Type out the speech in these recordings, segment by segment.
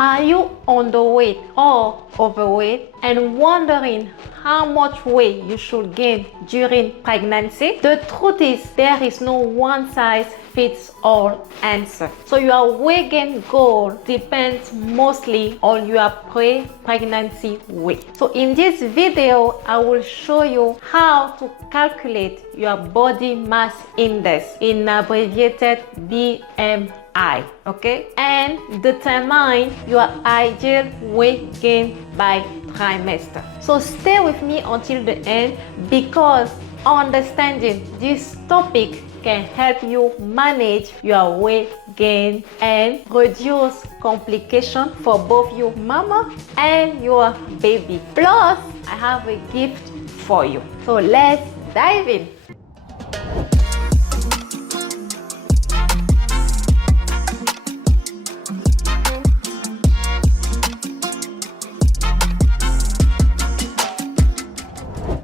Are you underweight or overweight and wondering how much weight you should gain during pregnancy? The truth is there is no one size fits all answer. So your weight gain goal depends mostly on your pre-pregnancy weight. So in this video, I will show you how to calculate your body mass index, in abbreviated BMI, okay, and determine your ideal weight gain by trimester. So stay with me until the end, because understanding this topic can help you manage your weight gain and reduce complications for both your mama and your baby. Plus, I have a gift for you. So let's dive in.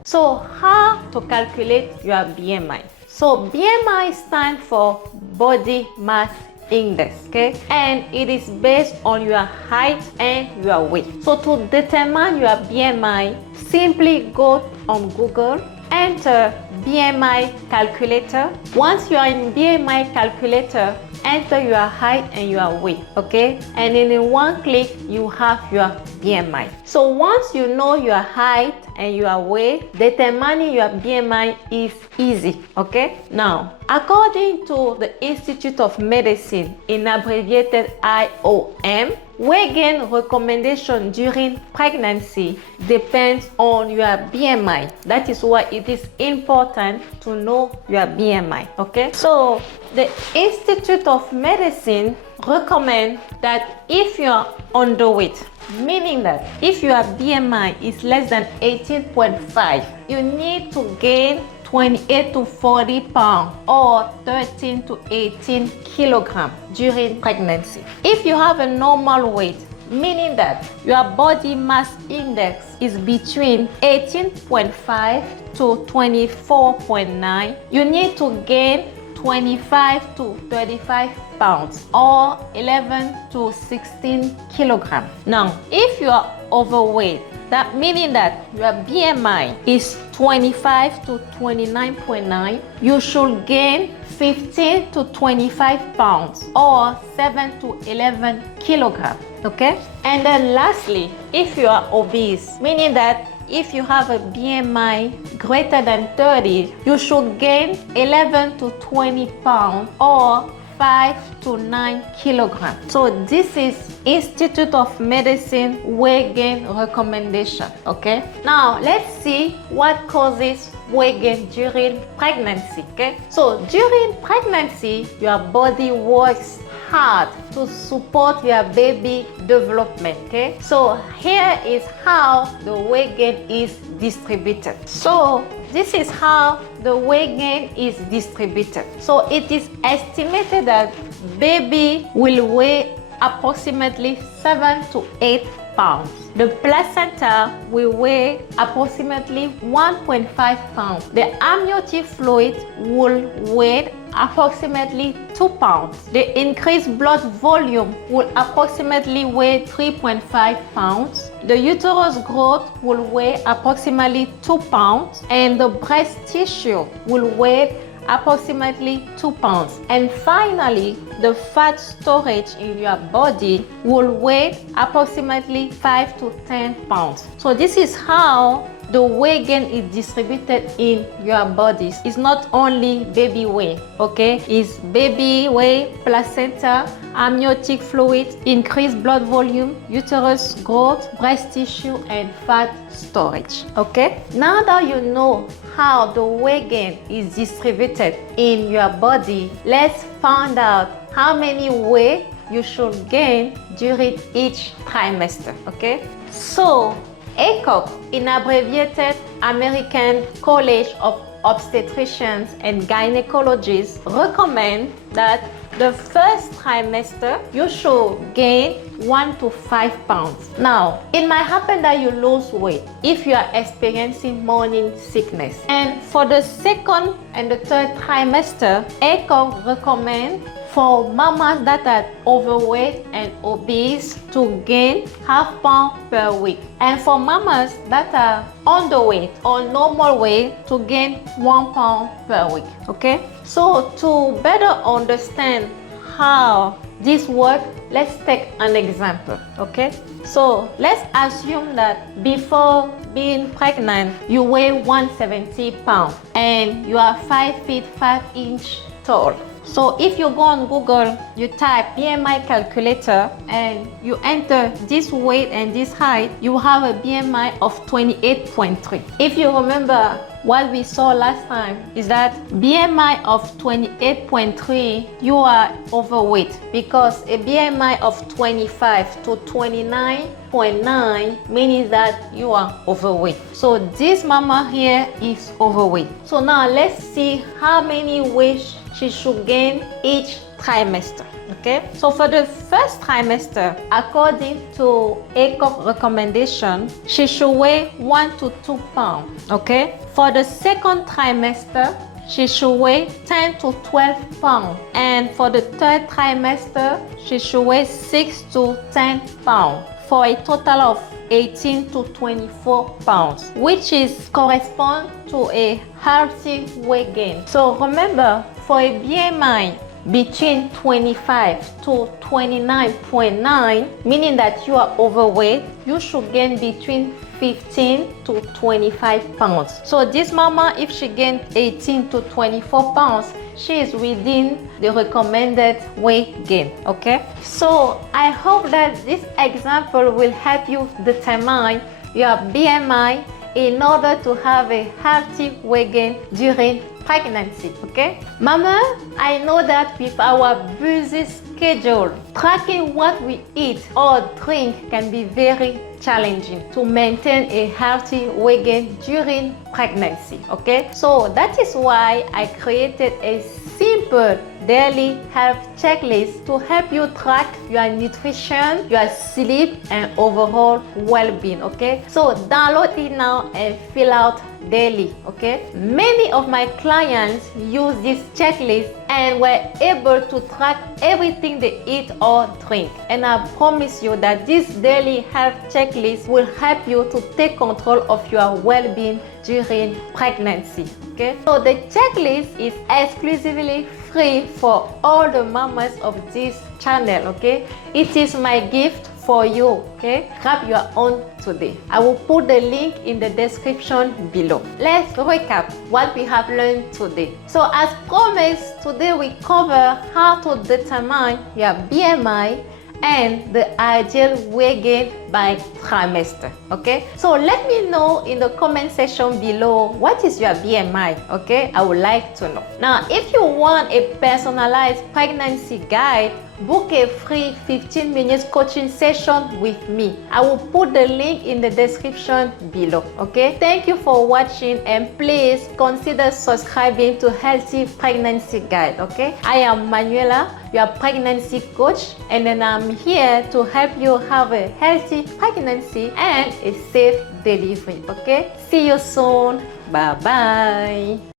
So how to calculate your BMI? So BMI stands for body mass index, okay? And it is based on your height and your weight. So to determine your BMI, simply go on Google, enter BMI calculator. Once you are in BMI calculator, enter your height and your weight, okay? And in one click, you have your BMI. So once you know your height and your weight, determining your BMI is easy, okay? Now, according to the Institute of Medicine, in abbreviated IOM, weight gain recommendation during pregnancy depends on your BMI. That is why it is important to know your BMI, okay? So the Institute of Medicine recommend that if you are underweight, meaning that if your BMI is less than 18.5, you need to gain 28 to 40 pounds or 13 to 18 kilograms during pregnancy. If you have a normal weight, meaning that your body mass index is between 18.5 to 24.9, you need to gain 25 to 35 pounds or 11 to 16 kilograms. Now, if you are overweight, that meaning that your BMI is 25 to 29.9, you should gain 15 to 25 pounds or 7 to 11 kilograms, okay? And then lastly, if you are obese, meaning that if you have a BMI greater than 30, you should gain 11 to 20 pounds or 5 to 9 kilograms. So this is Institute of Medicine weight gain recommendation, okay? Now let's see what causes weight gain during pregnancy, okay? So during pregnancy, your body works hard to support your baby development, okay? So here is how the weight gain is distributed. So this is how the weight gain is distributed. So it is estimated that baby will weigh approximately 7 to 8 pounds. The placenta will weigh approximately 1.5 pounds. The amniotic fluid will weigh approximately 2 pounds. The increased blood volume will approximately weigh 3.5 pounds. The uterus growth will weigh approximately 2 pounds, and the breast tissue will weigh approximately 2 pounds. And finally, the fat storage in your body will weigh approximately 5 to 10 pounds. So this is how the weight gain is distributed in your bodies. It's not only baby weight, okay? It's baby weight, placenta, amniotic fluid, increased blood volume, uterus growth, breast tissue, and fat storage, okay? Now that you know how the weight gain is distributed in your body, let's find out how many weight you should gain during each trimester, okay? So ACOG, in abbreviated American College of Obstetricians and Gynecologists, recommend that the first trimester you should gain 1 to 5 pounds. Now, it might happen that you lose weight if you are experiencing morning sickness. And for the second and the third trimester, ACOG recommend for mamas that are overweight and obese to gain half pound per week, and for mamas that are underweight or normal weight to gain 1 pound per week. Okay, so to better understand how this works, let's take an example. Okay, so let's assume that before being pregnant you weigh 170 pounds and you are 5 feet 5 inches tall. So if you go on Google, you type BMI calculator and you enter this weight and this height, you have a BMI of 28.3. If you remember what we saw last time is that BMI of 28.3, you are overweight, because a BMI of 25 to 29.9 means that you are overweight. So this mama here is overweight. So now let's see how many weights she should gain each trimester. Okay, so for the first trimester, according to ACOG recommendation, she should weigh 1 to 2 pounds. Okay, for the second trimester, she should weigh 10 to 12 pounds, and for the third trimester, she should weigh 6 to 10 pounds, for a total of 18 to 24 pounds, which is correspond to a healthy weight gain. So remember, for a BMI between 25 to 29.9, meaning that you are overweight, you should gain between 15 to 25 pounds. So this mama, if she gains 18 to 24 pounds, she is within the recommended weight gain. Okay, so I hope that this example will help you determine your BMI in order to have a healthy weight gain during pregnancy. Okay, mama, I know that with our busy schedule, tracking what we eat or drink can be very challenging to maintain a healthy weight gain during pregnancy. Okay, so that is why I created a simple daily health checklist to help you track your nutrition, your sleep, and overall well-being. Okay, so download it now and fill out daily. Okay, many of my clients use this checklist and were able to track everything they eat or drink, and I promise you that this daily health checklist will help you to take control of your well-being during pregnancy. Okay, so the checklist is exclusively free for all the mamas of this channel. Okay, it is my gift for you. Okay, grab your own today. I will put the link in the description below. Let's recap what we have learned today. So as promised, today we cover how to determine your BMI and the ideal weight gain by trimester. Okay, so let me know in the comment section below, what is your BMI? Okay, I would like to know. Now, if you want a personalized pregnancy guide, book a free 15 minutes coaching session with me. I will put the link in the description below. Okay, thank you for watching, and please consider subscribing to Healthy Pregnancy Guide. Okay, I am Manuela, your pregnancy coach, and then I'm here to help you have a healthy pregnancy and a safe delivery. Okay, see you soon. Bye bye.